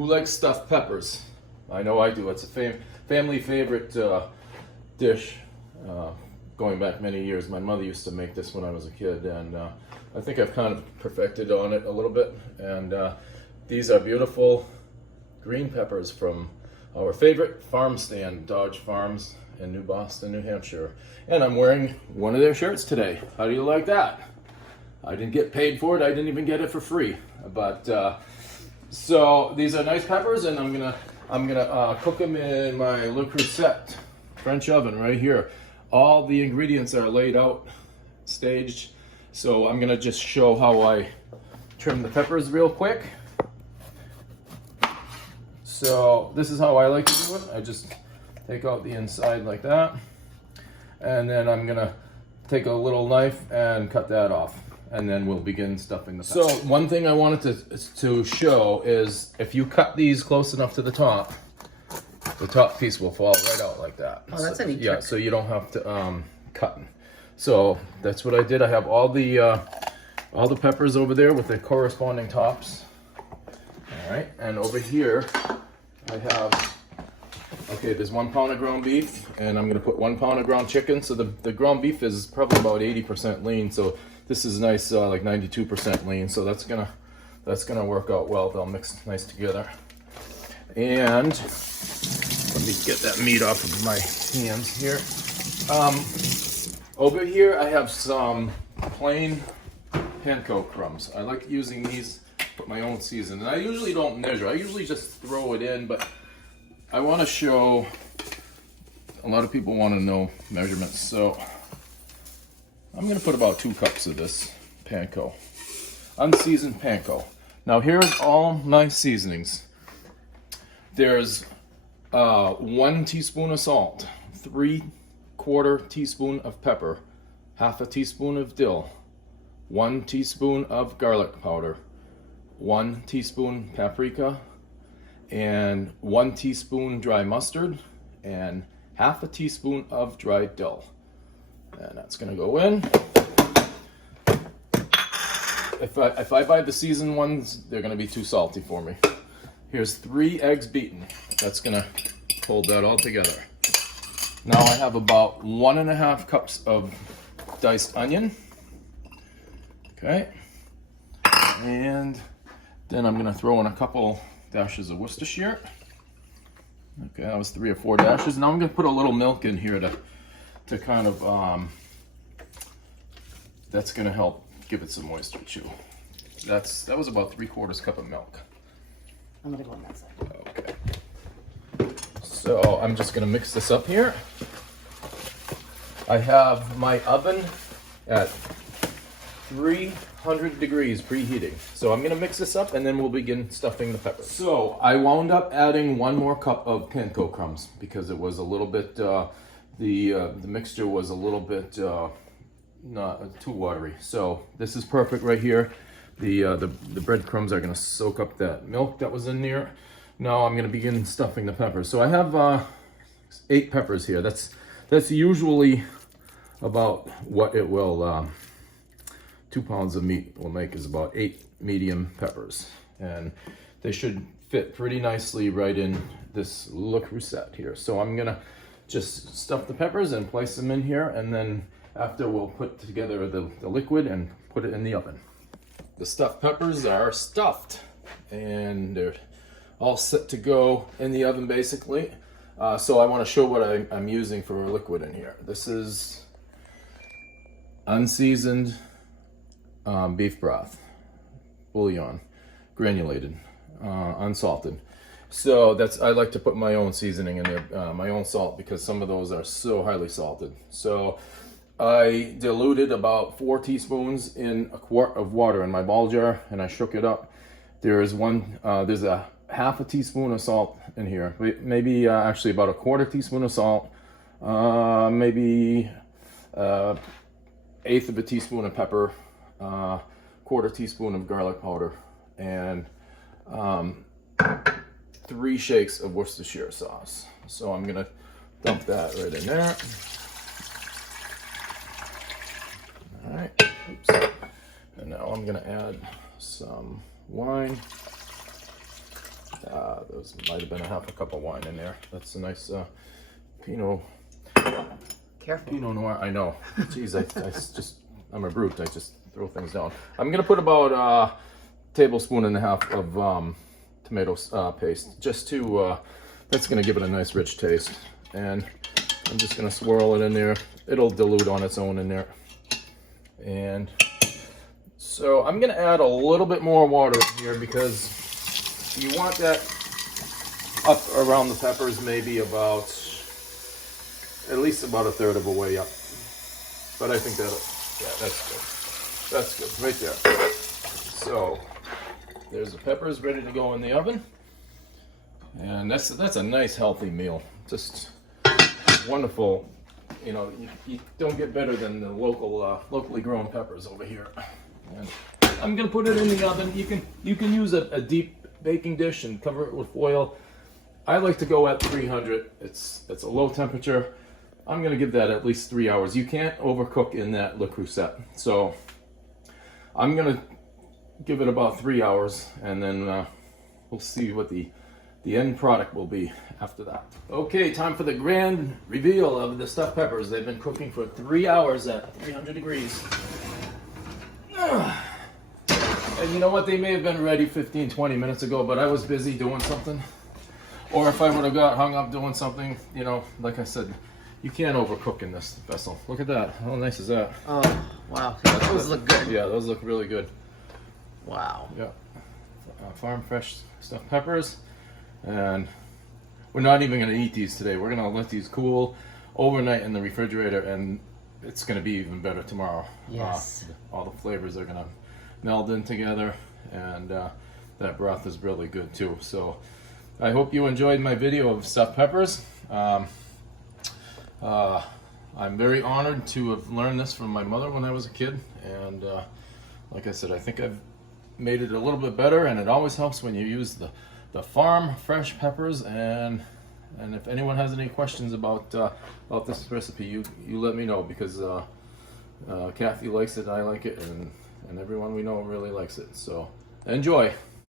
Who likes stuffed peppers? I know I do. It's a family favorite dish. Going back many years, my mother used to make this when I was a kid, and I think I've kind of perfected on it a little bit. And these are beautiful green peppers from our favorite farm stand, Dodge Farms in New Boston, New Hampshire. And I'm wearing one of their shirts today. How do you like that? I didn't get paid for it. I didn't even get it for free. But so these are nice peppers, and I'm gonna cook them in my Le Creuset French oven right here. All the ingredients are laid out, staged. So I'm gonna just show how I trim the peppers real quick. So this is how I like to do it. I just take out the inside like that, and then I'm gonna take a little knife and cut that off, and then we'll begin stuffing the peppers. So one thing I wanted to show is if you cut these close enough to the top piece will fall right out like that. Oh, that's a neat Yeah, trick. so you don't have to cut. So that's what I did. I have all the peppers over there with the corresponding tops. All right, and over here I have, okay, there's 1 pound of ground beef, and I'm gonna put 1 pound of ground chicken. So the ground beef is probably about 80% lean. So this is nice, like 92% lean. So that's gonna work out well. They'll mix nice together. And let me get that meat off of my hands here. Over here I have some plain panko crumbs. I like using these, put my own seasoning. I usually don't measure. I usually just throw it in, but I want to show, a lot of people want to know measurements. So I'm going to put about 2 cups of this panko, unseasoned panko. Now here's all my seasonings. There's 1 teaspoon of salt, 3/4 teaspoon of pepper, 1/2 teaspoon of dill, 1 teaspoon of garlic powder, 1 teaspoon paprika, and 1 teaspoon dry mustard, and 1/2 teaspoon of dried dill. And that's gonna go in. If I buy the seasoned ones, they're gonna be too salty for me. Here's 3 eggs beaten. That's gonna hold that all together. Now I have about 1.5 cups of diced onion. Okay. And then I'm gonna throw in a couple dashes of Worcestershire. Okay, that was 3 or 4 dashes. Now I'm gonna put a little milk in here to kind of, that's gonna help give it some moisture too. That was about 3/4 cup of milk. I'm gonna go on that side. Okay. So I'm just gonna mix this up here. I have my oven at 300 degrees preheating. So I'm gonna mix this up and then we'll begin stuffing the peppers. So I wound up adding 1 more cup of panko crumbs because it was a little bit, the mixture was a little bit not too watery. So this is perfect right here. The breadcrumbs are gonna soak up that milk that was in there. Now I'm gonna begin stuffing the peppers. So I have 8 peppers here. That's usually about what it will, 2 pounds of meat will make is about 8 medium peppers. And they should fit pretty nicely right in this Le Creuset here. So I'm gonna just stuff the peppers and place them in here, and then after we'll put together the liquid and put it in the oven. The stuffed peppers are stuffed and they're all set to go in the oven basically. So I want to show what I'm using for a liquid in here. This is unseasoned beef broth, bouillon, granulated, unsalted. So I like to put my own seasoning in there, my own salt, because some of those are so highly salted. So I diluted about 4 teaspoons in a quart of water in my ball jar, and I shook it up. There's a 1/2 teaspoon of salt in here, maybe actually about a 1/4 teaspoon of salt, maybe 1/8 of a teaspoon of pepper, 1/4 teaspoon of garlic powder, and 3 shakes of Worcestershire sauce. So I'm gonna dump that right in there. All right, oops. And now I'm gonna add some wine. Those might have been a half a cup of wine in there. That's a nice Pinot Careful. Noir. I know. Jeez, I'm a brute. I just throw things down. I'm gonna put about a tablespoon and a half of tomato paste, just to that's gonna give it a nice rich taste. And I'm just gonna swirl it in there. It'll dilute on its own in there. And so I'm gonna add a little bit more water in here because you want that up around the peppers, maybe about at least about a third of a way up. But I think that's good right there. So there's the peppers ready to go in the oven, and that's a nice healthy meal. Just wonderful. You know, you don't get better than the locally grown peppers over here. And I'm gonna put it in the oven. You can use a deep baking dish and cover it with foil. I like to go at 300. It's a low temperature. I'm gonna give that at least 3 hours. You can't overcook in that Le Creuset. So I'm gonna give it about 3 hours, and then we'll see what the end product will be after that. Okay, time for the grand reveal of the stuffed peppers. They've been cooking for 3 hours at 300 degrees. And you know what? They may have been ready 15, 20 minutes ago, but I was busy doing something. Or if I would have got hung up doing something, you know, like I said, you can't overcook in this vessel. Look at that. How nice is that? Oh, wow. Those look good. Yeah, those look really good. Wow. Yeah. Farm fresh stuffed peppers. And we're not even going to eat these today. We're going to let these cool overnight in the refrigerator, and it's going to be even better tomorrow. Yes. All the flavors are going to meld in together, and that broth is really good too. So I hope you enjoyed my video of stuffed peppers. I'm very honored to have learned this from my mother when I was a kid, and like I said, I think I've made it a little bit better, and it always helps when you use the farm fresh peppers. And if anyone has any questions about this recipe, you let me know, because Kathy likes it, I like it, and everyone we know really likes it. So enjoy.